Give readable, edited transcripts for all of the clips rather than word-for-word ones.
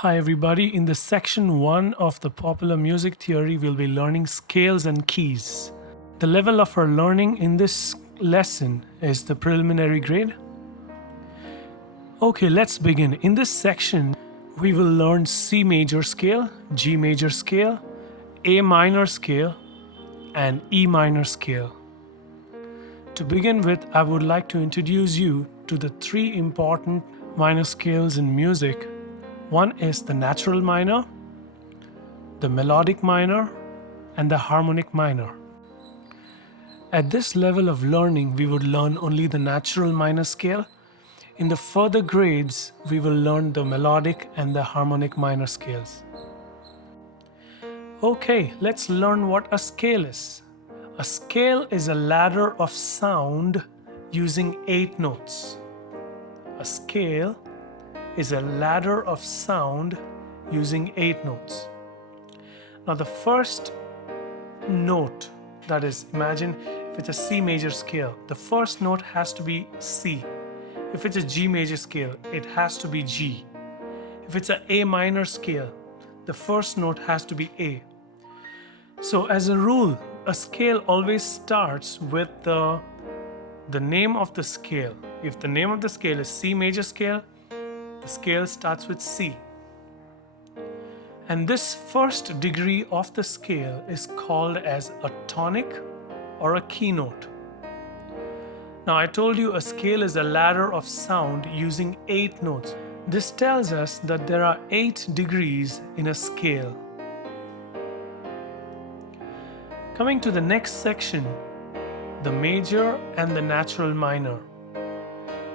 Hi everybody, in the section 1 of the popular music theory, we'll be learning scales and keys. The level of our learning in this lesson is the preliminary grade. Okay, let's begin. In this section, we will learn C major scale, G major scale, A minor scale, and E minor scale. To begin with, I would like to introduce you to the three important minor scales in music. One is the natural minor, the melodic minor, and the harmonic minor. At this level of learning, we would learn only the natural minor scale. In the further grades, we will learn the melodic and the harmonic minor scales. Okay, let's learn what a scale is. A scale is a ladder of sound using 8 notes. A scale is a ladder of sound using 8 notes. Now the first note, that is, imagine if it's a C major scale, the first note has to be C. If it's a G major scale, it has to be G. If it's an A minor scale, the first note has to be A. So as a rule, a scale always starts with the name of the scale. If the name of the scale is C major scale, the scale starts with C. And this first degree of the scale is called as a tonic or a keynote. Now I told you a scale is a ladder of sound using 8 notes. This tells us that there are 8 degrees in a scale. Coming to the next section, the major and the natural minor.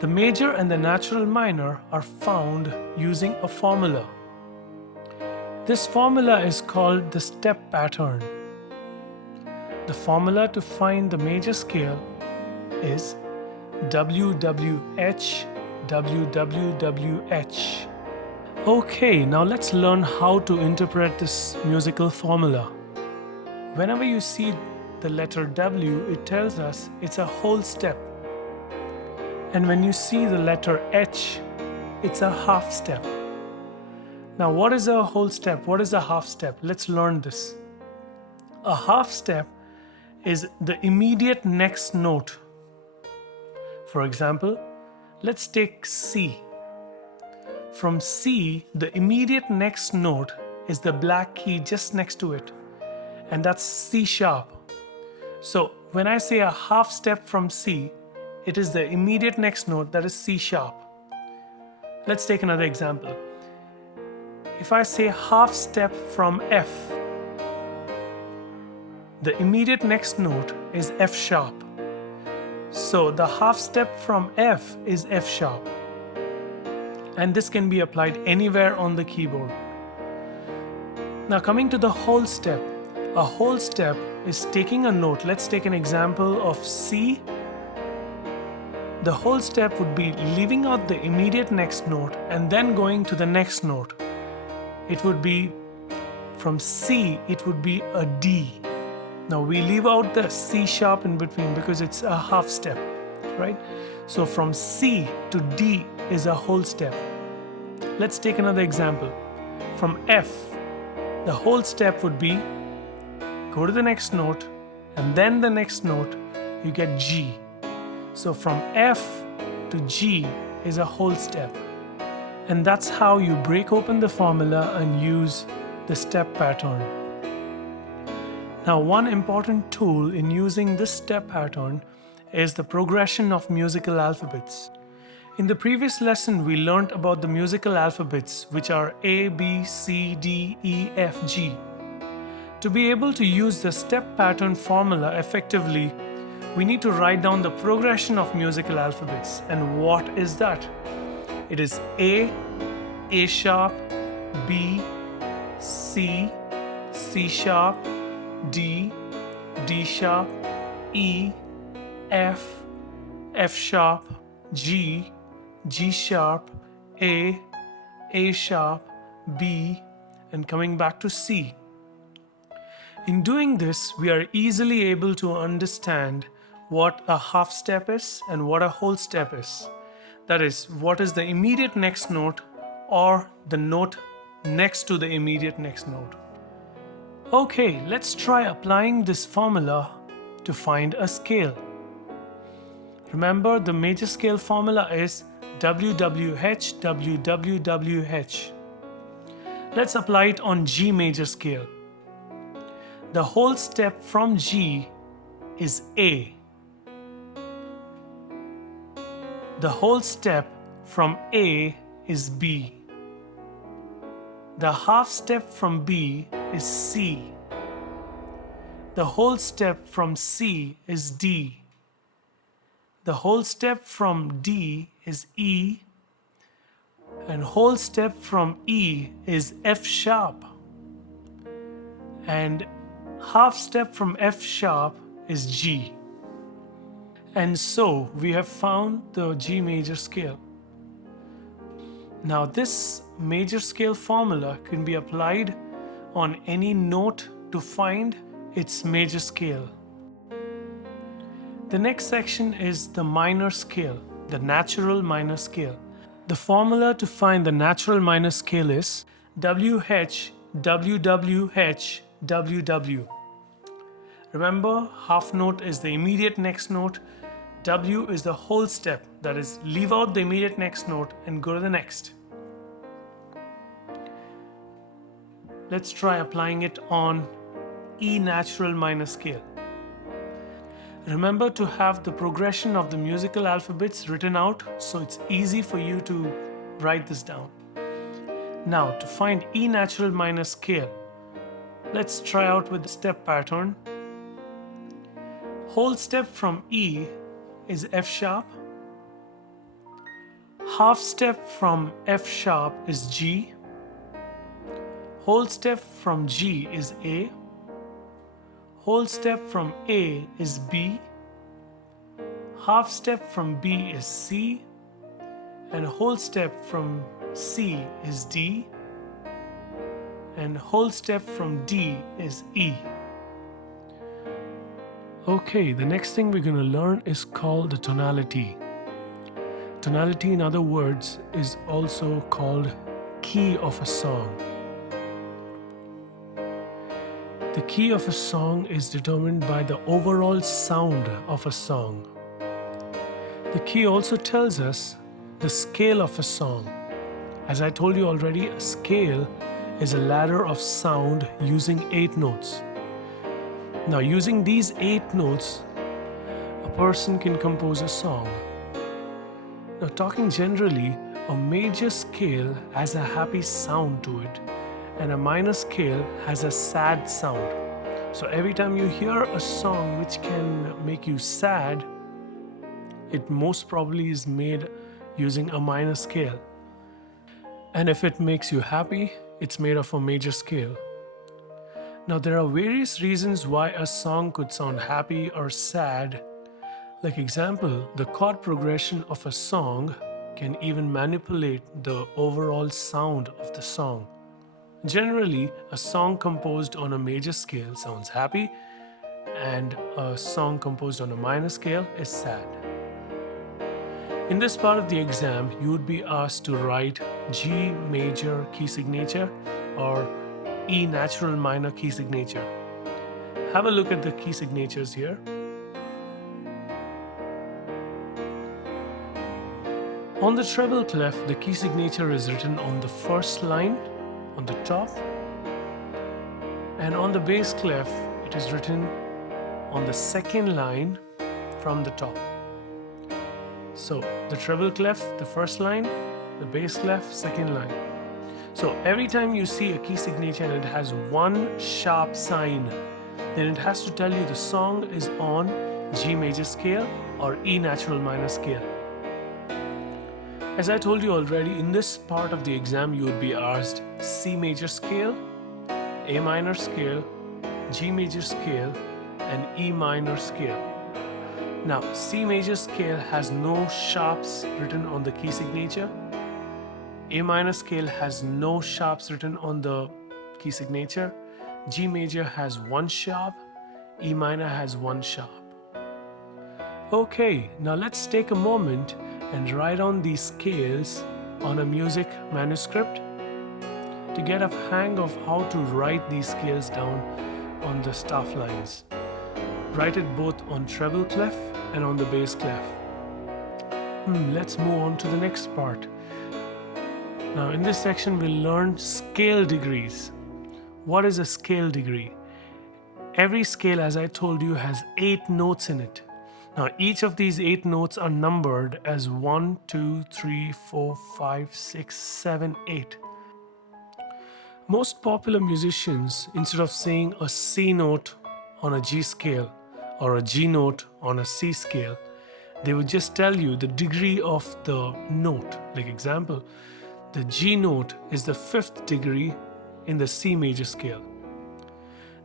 The major and the natural minor are found using a formula. This formula is called the step pattern. The formula to find the major scale is WWH, WWWH. Okay, now let's learn how to interpret this musical formula. Whenever you see the letter W, it tells us it's a whole step. And when you see the letter H, it's a half step. Now, what is a whole step? What is a half step? Let's learn this. A half step is the immediate next note. For example, let's take C. From C, the immediate next note is the black key just next to it, and that's C sharp. So when I say a half step from C, it is the immediate next note, that is C sharp. Let's take another example. If I say half step from F, the immediate next note is F sharp. So the half step from F is F sharp. And this can be applied anywhere on the keyboard. Now coming to the whole step. A whole step is taking a note. Let's take an example of C. The whole step would be leaving out the immediate next note and then going to the next note. It would be from C, it would be a D. Now we leave out the C sharp in between because it's a half step, right? So from C to D is a whole step. Let's take another example. From F, the whole step would be go to the next note and then the next note, you get G. So from F to G is a whole step. And that's how you break open the formula and use the step pattern. Now, one important tool in using this step pattern is the progression of musical alphabets. In the previous lesson, we learned about the musical alphabets, which are A, B, C, D, E, F, G. To be able to use the step pattern formula effectively, we need to write down the progression of musical alphabets. And what is that? It is A, A sharp, B, C, C sharp, D, D sharp, E, F, F sharp, G, G sharp, A sharp, B, and coming back to C. In doing this, we are easily able to understand what a half step is and what a whole step is. That is, what is the immediate next note or the note next to the immediate next note. Okay, let's try applying this formula to find a scale. Remember, the major scale formula is WWH, WWWH. Let's apply it on G major scale. The whole step from G is A. The whole step from A is B. The half step from B is C. The whole step from C is D. The whole step from D is E. And whole step from E is F sharp. And half step from F sharp is G. And so we have found the G major scale. Now this major scale formula can be applied on any note to find its major scale. The next section is the minor scale, the natural minor scale. The formula to find the natural minor scale is WH, WWH, WW. Remember, half note is the immediate next note. W is the whole step, that is, leave out the immediate next note and go to the next. Let's try applying it on E natural minor scale. Remember to have the progression of the musical alphabets written out so it's easy for you to write this down. Now, to find E natural minor scale, let's try out with the step pattern. Whole step from E is F sharp. Half step from F sharp is G. Whole step from G is A. Whole step from A is B. Half step from B is C. And whole step from C is D. And whole step from D is E. Okay, the next thing we're going to learn is called the tonality. Tonality, in other words, is also called key of a song. The key of a song is determined by the overall sound of a song. The key also tells us the scale of a song. As I told you already, a scale is a ladder of sound using 8 notes. Now, using these 8 notes, a person can compose a song. Now, talking generally, a major scale has a happy sound to it, and a minor scale has a sad sound. So every time you hear a song which can make you sad, it most probably is made using a minor scale. And if it makes you happy, it's made of a major scale. Now, there are various reasons why a song could sound happy or sad. Like example, the chord progression of a song can even manipulate the overall sound of the song. Generally, a song composed on a major scale sounds happy, and a song composed on a minor scale is sad. In this part of the exam, you would be asked to write G major key signature or E natural minor key signature. Have a look at the key signatures here. On the treble clef, the key signature is written on the first line on the top, and on the bass clef, it is written on the second line from the top. So the treble clef, the first line, the bass clef, second line. So every time you see a key signature and it has one sharp sign, then it has to tell you the song is on G major scale or E natural minor scale. As I told you already, in this part of the exam you would be asked C major scale, A minor scale, G major scale, and E minor scale. Now, C major scale has no sharps written on the key signature. A minor scale has no sharps written on the key signature. G major has one sharp. E minor has one sharp. Okay, now let's take a moment and write on these scales on a music manuscript. to get a hang of how to write these scales down on the staff lines. Write it both on treble clef and on the bass clef. Let's move on to the next part. Now in this section we'll learn scale degrees. What is a scale degree? Every scale, as I told you, has 8 notes in it. Now each of these 8 notes are numbered as 1, 2, 3, 4, 5, 6, 7, 8. Most popular musicians, instead of saying a C note on a G scale or a G note on a C scale, they would just tell you the degree of the note. Like example, the G note is the 5th degree in the C major scale.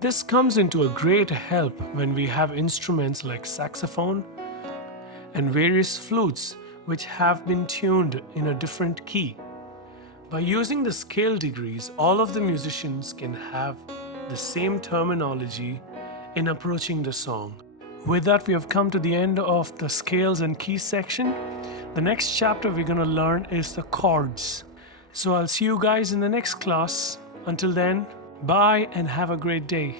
This comes into a great help when we have instruments like saxophone and various flutes which have been tuned in a different key. By using the scale degrees, all of the musicians can have the same terminology in approaching the song. With that, we have come to the end of the scales and keys section. The next chapter we're going to learn is the chords. So I'll see you guys in the next class. Until then, bye and have a great day.